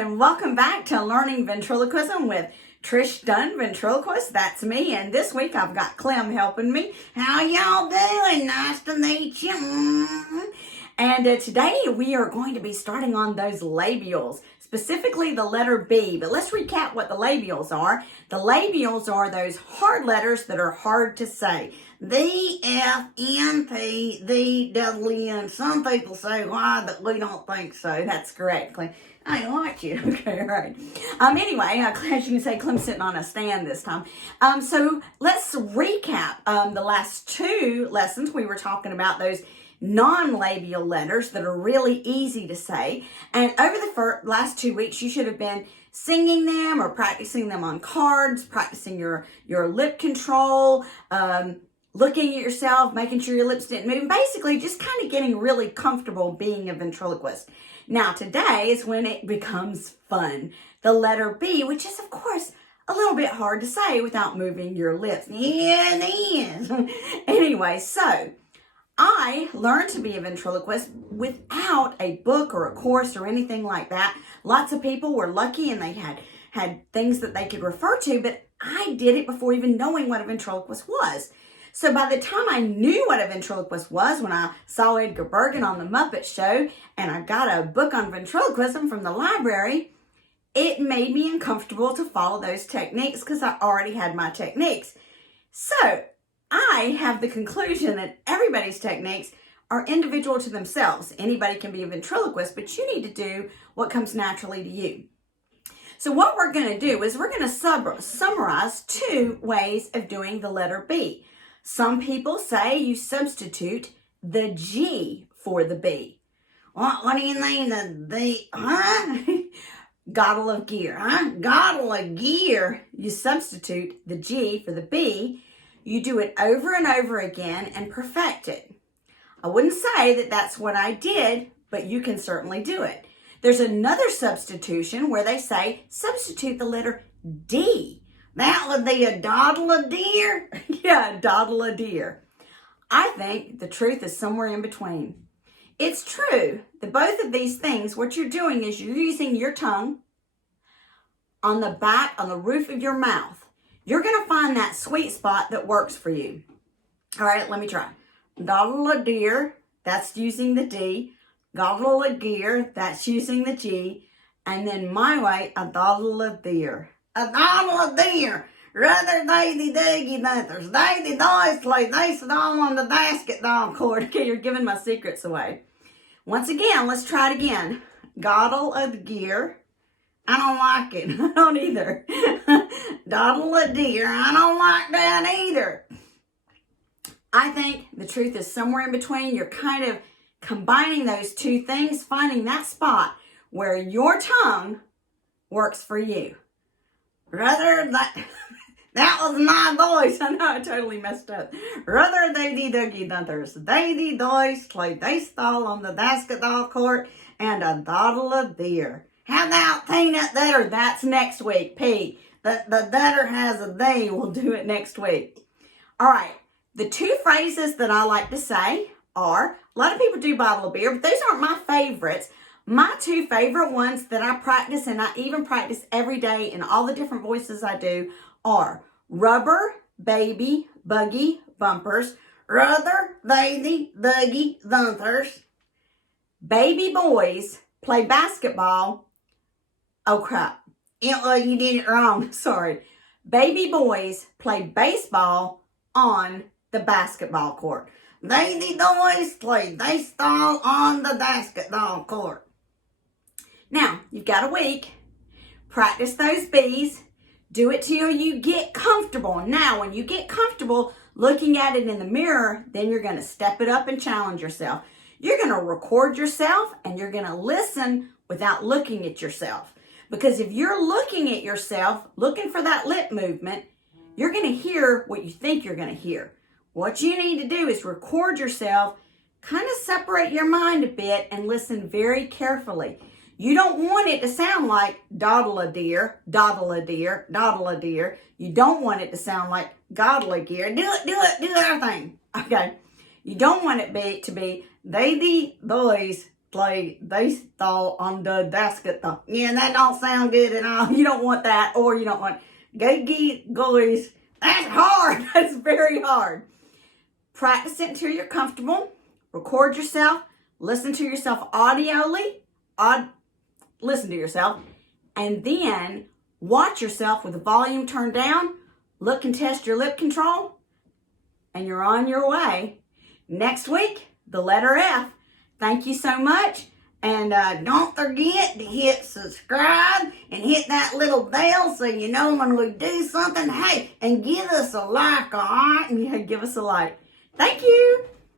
and welcome back to Learning Ventriloquism with Trish Dunn, Ventriloquist. That's me, and this week I've got Clem helping me. How y'all doing? Nice to meet you. And today we are going to be starting on those labials, specifically the letter B. But let's recap what the labials are. The labials are those hard letters that are hard to say. The, F, N, P, the, W, N. Some people say why, but we don't think so. That's correct, Clem. I like you. Okay, all right. Anyway, as you can say, Clem's sitting on a stand this time. So let's recap the last two lessons. We were talking about those non-labial letters that are really easy to say. And over the last 2 weeks, you should have been singing them or practicing them on cards, practicing your lip control, looking at yourself, making sure your lips didn't move, and basically just kind of getting really comfortable being a ventriloquist. Now, today is when it becomes fun. The letter B, which is, of course, a little bit hard to say without moving your lips. Yeah, it is. Anyway, so I learned to be a ventriloquist without a book or a course or anything like that. Lots of people were lucky and they had things that they could refer to, but I did it before even knowing what a ventriloquist was. So by the time I knew what a ventriloquist was, when I saw Edgar Bergen on the Muppet Show and I got a book on ventriloquism from the library, it made me uncomfortable to follow those techniques because I already had my techniques. So I have the conclusion that everybody's techniques are individual to themselves. Anybody can be a ventriloquist, but you need to do what comes naturally to you. So what we're going to do is we're going to summarize 2 ways of doing the letter B. Some people say you substitute the G for the B. What do you mean the huh? Gottle of gear, huh? Gottle of gear. You substitute the G for the B. You do it over and over again and perfect it. I wouldn't say that that's what I did, but you can certainly do it. There's another substitution where they say substitute the letter D. That would be a doddle a deer. Yeah, a doddle a deer. I think the truth is somewhere in between. It's true that both of these things, what you're doing is you're using your tongue on the roof of your mouth. You're going to find that sweet spot that works for you. All right, let me try. Doddle a deer, that's using the D. Gobble a gear, that's using the G. And then my way, a doddle a deer. A doddle a deer. Rather they duggy nothers. They dice play. They sit all on the basketball court. Okay, you're giving my secrets away. Once again, let's try it again. Gobble a gear. I don't like it. I don't either. Doddle a deer. I don't like that either. I think the truth is somewhere in between. You're kind of combining those 2 things, finding that spot where your tongue works for you. Rather that was my voice. I know I totally messed up. Rather they duggy dunters. They doys play baseball on the basketball court and a doddle of deer. How about peanut butter? That's next week. P. The butter has a day. We'll do it next week. All right. The 2 phrases that I like to say are, a lot of people do bottle of beer, but those aren't my favorites. My 2 favorite ones that I practice, and I even practice every day in all the different voices I do, are rubber, baby, buggy, bumpers, rubber, baby, buggy, bumpers. Baby boys play basketball. Oh, crap. You did it wrong. Sorry. Baby boys play baseball on the basketball court. Baby boys play baseball on the basketball court. Now, you've got a week. Practice those B's. Do it till you get comfortable. Now, when you get comfortable looking at it in the mirror, then you're going to step it up and challenge yourself. You're going to record yourself and you're going to listen without looking at yourself. Because if you're looking at yourself, looking for that lip movement, you're going to hear what you think you're going to hear. What you need to do is record yourself, kind of separate your mind a bit and listen very carefully. You don't want it to sound like doddle a deer, doddle a deer, doddle a deer. You don't want it to sound like goddle a gear. Do everything. Okay. You don't want it to be they boys play baseball on the basketball. Yeah, that don't sound good at all. You don't want that, or you don't want goalies. That's hard. That's very hard. Practice it until you're comfortable. Record yourself. Listen to yourself listen to yourself, and then watch yourself with the volume turned down. Look and test your lip control, and you're on your way. Next week, the letter F. Thank you so much. And don't forget to hit subscribe and hit that little bell so you know when we do something. Hey, and give us a like, all right? And give us a like. Thank you.